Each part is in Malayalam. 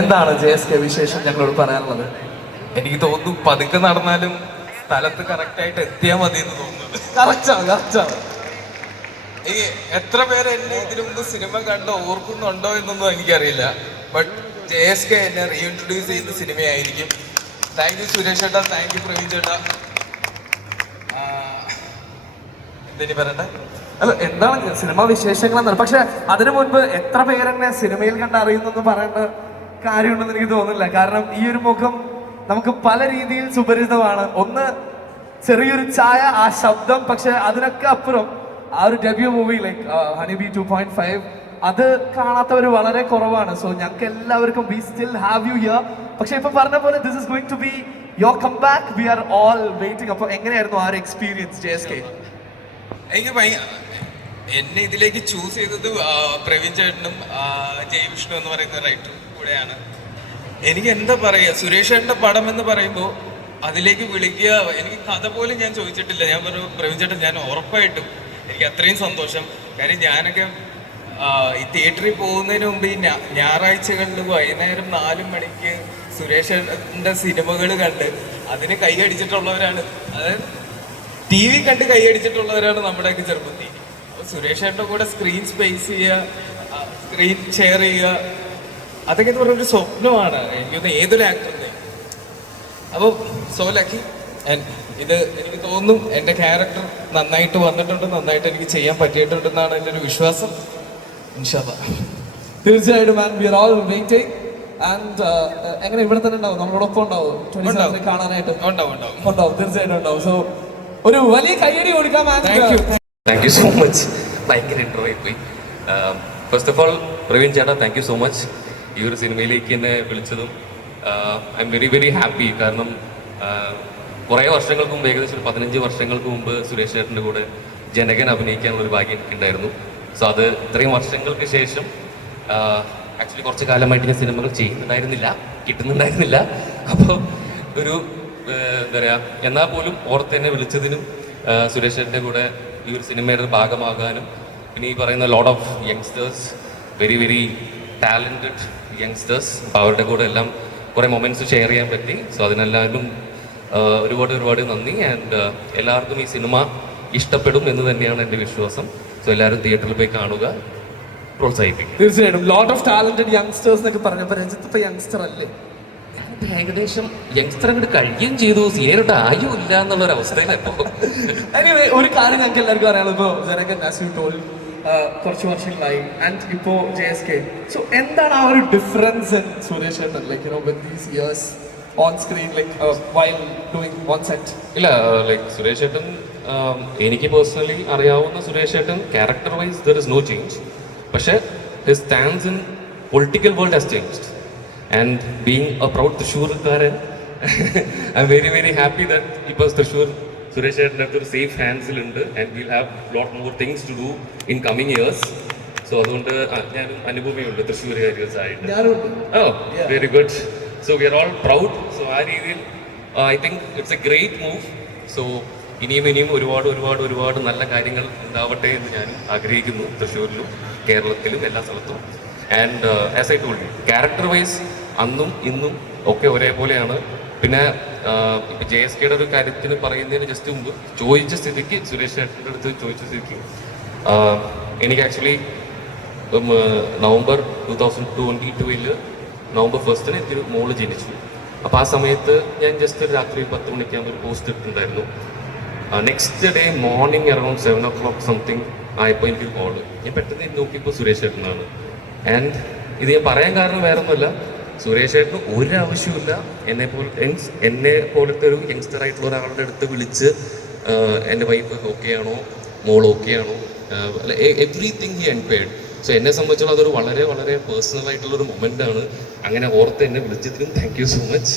എന്താണ് ജെ എസ് കെ വിശേഷം ഞങ്ങളോട് പറയാനുള്ളത്? എനിക്ക് തോന്നുന്നു പതുക്കെ നടന്നാലും സ്ഥലത്ത് കറക്റ്റ് ആയിട്ട് എത്തിയാൽ മതി എന്ന് തോന്നുന്നു കറക്റ്റാണ് കറക്റ്റാണ് ഈ എത്ര പേര് എന്നെ ഇതിനു മുമ്പ് സിനിമ കണ്ട് ഓർക്കുന്നുണ്ടോ എന്നൊന്നും എനിക്കറിയില്ല. ബട്ട് ജെ എസ് കെ എന്നെ റീഇൻട്രൊഡ്യൂസ് ചെയ്യുന്ന സിനിമയായിരിക്കും. താങ്ക് യു സുരേഷ് ചേട്ടാ താങ്ക് യു പ്രവീൺ ചേട്ടാ എന്തിനി പറയട്ടെ അല്ല എന്താണ് സിനിമ വിശേഷങ്ങൾ എന്നാണ് പക്ഷെ അതിനു മുൻപ് എത്ര പേരെന്നെ സിനിമയിൽ കണ്ട് അറിയുന്നെന്ന് പറയേണ്ട കാര്യമുണ്ടെന്ന് എനിക്ക് തോന്നുന്നില്ല. കാരണം ഈ ഒരു മുഖം നമുക്ക് പല രീതിയിൽ സുപരിചിതമാണ്. ഒന്ന് ചെറിയൊരു ചായ ആ ശബ്ദം പക്ഷെ അതിനൊക്കെ അപ്പുറം ആ ഒരു debut movie like Honey Bee two point five അത് കാണാത്തവർ വളരെ കുറവാണ്. സോ ഞങ്ങൾക്ക് എല്ലാവർക്കും we still have you here പക്ഷെ ഇപ്പൊ പറഞ്ഞ പോലെ this is going to be your comeback we are all waiting അപ്പൊ എങ്ങനെയായിരുന്നു ആ ഒരു എക്സ്പീരിയൻസ് ജെ എസ് കെ എനിക്ക് എന്നെ ഇതിലേക്ക് ചൂസ് ചെയ്തത് പ്രവീൺ ചേട്ടനും ജയ വിഷ്ണു എന്ന് പറയുന്ന റൈറ്ററും കൂടെയാണ്. എനിക്ക് എന്താ പറയുക സുരേഷ് ചേട്ടന്റെ പടം എന്ന് പറയുമ്പോൾ അതിലേക്ക് വിളിക്കുക എനിക്ക് കഥ പോലും ഞാൻ ചോദിച്ചിട്ടില്ല. ഞാൻ പറഞ്ഞു പ്രവീൺ ചേട്ടൻ ഞാൻ ഉറപ്പായിട്ടും എനിക്ക് അത്രയും സന്തോഷം. കാര്യം ഞാനൊക്കെ ഈ തിയേറ്ററിൽ പോകുന്നതിന് മുമ്പ് ഈ ഞായറാഴ്ചകളിൽ വൈകുന്നേരം നാല് മണിക്ക് സുരേഷ് ചേട്ടന്റെ സിനിമകൾ കണ്ട് അതിന് കൈയടിച്ചിട്ടുള്ളവരാണ്. അതായത് ടി വി കണ്ട് കൈയടിച്ചിട്ടുള്ളവരാണ് നമ്മുടെയൊക്കെ ചെറുപ്പത്തിൽ അപ്പോൾ സുരേഷ് ഏട്ടൻ കൂടെ സ്ക്രീൻ സ്പേസ് ചെയ്യുക സ്ക്രീൻ ഷെയർ ചെയ്യുക അതൊക്കെ എന്ന് പറയുന്ന ഒരു സ്വപ്നമാണ്. എനിക്കൊന്ന് ഏതൊരു ആക്ടറിനെ അപ്പോൾ സോ ലക്കി ഇത് എനിക്ക് തോന്നുന്നു എന്റെ ക്യാരക്ടർ നന്നായിട്ട് വന്നിട്ടുണ്ട് നന്നായിട്ട് എനിക്ക് ചെയ്യാൻ പറ്റിയിട്ടുണ്ടെന്നാണ് എന്റെ ഒരു വിശ്വാസം. ഇൻഷാല്ലാ തീർച്ചയായിട്ടും and we are all waiting and എങ്ങനെ ഇവിടെ തന്നെ ഉണ്ടാവും? നമ്മളോടൊപ്പം ഉണ്ടാവും? കാണാനായിട്ട്? ഉണ്ടാവും ഉണ്ടാവും. തീർച്ചയായിട്ടും ഉണ്ടാവും. സോ ഒരു വലിയ കയ്യടി കൊടുക്കാം താങ്ക് യു സോ മച്ച് ഭയങ്കര ഇൻട്രോ പോയി. ഫസ്റ്റ് ഓഫ് ഓൾ പ്രവീൺ ചേട്ടാ താങ്ക് യു സോ മച്ച് ഈ ഒരു സിനിമയിലേക്ക് എന്നെ വിളിച്ചതും I am very very happy കാരണം കുറേ വർഷങ്ങൾക്ക് മുമ്പ് ഏകദേശം ഒരു പതിനഞ്ച് വർഷങ്ങൾക്ക് മുമ്പ് സുരേഷ് ചേട്ടന്റെ കൂടെ ജനകൻ അഭിനയിക്കാനുള്ള ഒരു ഭാഗ്യം എനിക്കുണ്ടായിരുന്നു. സോ അത് ഇത്രയും വർഷങ്ങൾക്ക് ശേഷം ആക്ച്വലി കുറച്ച് കാലമായിട്ട് ഞാൻ സിനിമകൾ ചെയ്യുന്നുണ്ടായിരുന്നില്ല കിട്ടുന്നുണ്ടായിരുന്നില്ല. അപ്പോൾ ഒരു എന്താ പറയുക എന്നാൽ പോലും ഓർത്ത് എന്നെ വിളിച്ചതിനും സുരേഷ് കൂടെ ഈ ഒരു സിനിമയുടെ ഒരു ഭാഗമാകാനും പിന്നെ ഈ പറയുന്ന lot of youngsters very very talented youngsters അപ്പോൾ അവരുടെ കൂടെ എല്ലാം കുറേ മൊമെന്റ്സ് ഷെയർ ചെയ്യാൻ പറ്റി. സോ അതിനെല്ലാവരും ഒരുപാട് ഒരുപാട് നന്ദി. ആൻഡ് എല്ലാവർക്കും ഈ സിനിമ ഇഷ്ടപ്പെടും എന്ന് തന്നെയാണ് എന്റെ വിശ്വാസം. സോ എല്ലാവരും തിയേറ്ററിൽ പോയി കാണുക പ്രോത്സാഹിപ്പിക്കും തീർച്ചയായിട്ടും. ലോട്ട് ഓഫ് ടാലന്റഡ് യങ്സ്റ്റേഴ്സ് എന്നൊക്കെ പറഞ്ഞപ്പോ രഞ്ജിത്ത് ഇപ്പൊ യങ്സ്റ്റർ അല്ലേ ഏകദേശം യങ്സ്റ്റർ അങ്ങോട്ട് കഴിയുകയും ചെയ്തു. സീനിയറുടെ ആയും ഇല്ല എന്നുള്ള ഒരു അവസ്ഥയിലാണ് എനിവേ ഒരു കാര്യം ഞങ്ങൾക്ക് എല്ലാവർക്കും അറിയാം ഇപ്പോ ജനകൻ ആസ് യു ടോൾ കുറച്ച് വർഷങ്ങളായി. ആൻഡ് ഇപ്പോ ജെ എസ് കെ സോ എന്താണ് ആ ഒരു ഡിഫറൻസ് ഇൻ സുരേഷ് ചേട്ടൻ? Like you know with these years on screen like while doing one set ഇല്ല ലൈക്ക് സുരേഷ് ഏട്ടൻ എനിക്ക് പേഴ്സണലി അറിയാവുന്ന സുരേഷ് ഏട്ടൻ character wise there is no change പക്ഷേ his stands in political world has changed and being a proud തൃശ്ശൂർക്കാരൻ I am very very happy that ഇപ്പോൾ തൃശ്ശൂർ സുരേഷ് ഏട്ടന്റെ അടുത്ത് ഒരു safe ഹാൻഡ്സിലുണ്ട് and will have lot more things to do in coming years so അതുകൊണ്ട് ഞാനും അനുഭവമുണ്ട് തൃശ്ശൂരുകാരിയായിട്ട് ഓ very good so we are all proud so ആ രീതിയിൽ I think it's a great move so ഇനിയും ഇനിയും ഒരുപാട് ഒരുപാട് ഒരുപാട് നല്ല കാര്യങ്ങൾ ഉണ്ടാവട്ടെ എന്ന് ഞാൻ ആഗ്രഹിക്കുന്നു തൃശ്ശൂരിലും കേരളത്തിലും എല്ലാ സ്ഥലത്തും. And as I told character wise അന്നും ഇന്നും ഒക്കെ ഒരേപോലെയാണ്. പിന്നെ ഇപ്പം ജെ എസ് കെയുടെ ഒരു കാര്യത്തിന് പറയുന്നതിന് ജസ്റ്റ് മുമ്പ് ചോദിച്ച സ്ഥിതിക്ക് സുരേഷ് ചേട്ടന്റെ അടുത്ത് ചോദിച്ച സ്ഥിതിക്ക് എനിക്ക് actually November two thousand twenty ടുവിൽ നവംബർ ഫസ്റ്റിന് എനിക്കൊരു മോൾ ജനിച്ചു. അപ്പോൾ ആ സമയത്ത് ഞാൻ ജസ്റ്റ് ഒരു രാത്രി പത്ത് മണിക്കാകുമ്പോൾ ഒരു പോസ്റ്റ് ഇട്ടിട്ടുണ്ടായിരുന്നു. Next day morning around seven o'clock something ആയപ്പോൾ എനിക്ക് കോൾ ഞാൻ പെട്ടെന്ന് നോക്കിയപ്പോൾ സുരേഷ് ചേട്ടനാണ്. ആൻഡ് ഇത് ഞാൻ പറയാൻ കാരണം വേറെ ഒന്നുമല്ല സുരേഷ് ഏട്ടന് ഒരു ആവശ്യമില്ല എന്നെ പോലെ എന്നെ പോലത്തെ ഒരു യങ്സ്റ്റർ ആയിട്ടുള്ള ഒരാളുടെ അടുത്ത് വിളിച്ച് എന്റെ വൈഫ് ഓക്കെ ആണോ? മോൾ ഓക്കെ ആണോ? എവ്രിതിങ് ഹി എൻപേർഡ് സോ എന്നെ സംബന്ധിച്ചോളം അതൊരു വളരെ വളരെ പേഴ്സണൽ ആയിട്ടുള്ള ഒരു മൊമെന്റ് ആണ്. അങ്ങനെ ഓർത്ത് എന്നെ വിളിച്ചതിനും താങ്ക് യു സോ മച്ച്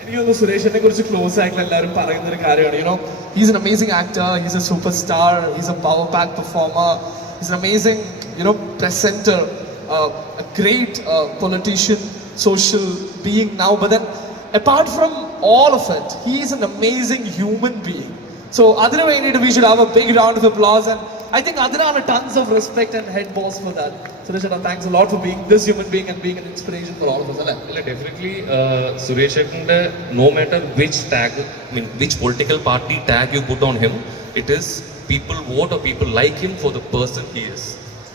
എനിക്ക് തോന്നുന്നു സുരേഷിനെ കുറിച്ച് ക്ലോസ് ആയിട്ടുള്ള എല്ലാവരും പറയുന്ന ഒരു കാര്യമാണ് you know he's an amazing actor he's a super star he's a power pack performer he's an amazing you know presenter great politician social being now but then apart from all of it he is an amazing human being so അതിനു വേണ്ടിയിട്ട് we should have a big round of applause and I think അതിനാണ് tons of respect and head boss for that Suresh ഏട്ടാ thanks lot for being this human being and being an inspiration for all of us. അല്ലേ അല്ല ഡെഫിനറ്റ്ലി സുരേഷ് ഏട്ടന്റെ no matter which tag mean which political party tag you put on him it is people vote or people like him for the person he is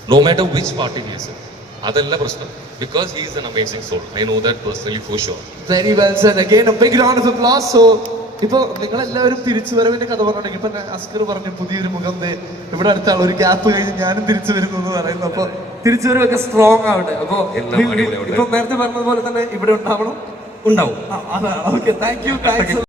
no matter which party he is അതല്ല പ്രശ്നം. Because he is an amazing soul I know that personally for sure very well sir again a big round of applause so ഇപ്പൊ നിങ്ങൾ എല്ലാവരും തിരിച്ചു വരവിന്റെ കഥ പറഞ്ഞിട്ടുണ്ടെങ്കിൽ ഇപ്പൊ അസ്കർ പറഞ്ഞു പുതിയൊരു മുഖം ദേ ഇവിടെ അടുത്താണ് ഒരു ഗ്യാപ്പ് കഴിഞ്ഞ് ഞാനും തിരിച്ചു വരുന്നു എന്ന് പറയുന്നു. അപ്പൊ തിരിച്ചു വരവൊക്കെ സ്ട്രോങ് ആവട്ടെ. അപ്പൊ. ഇപ്പൊ നേരത്തെ പറഞ്ഞതുപോലെ തന്നെ ഇവിടെ ഉണ്ടാവണം. ഉണ്ടാവും. Okay thank you thanks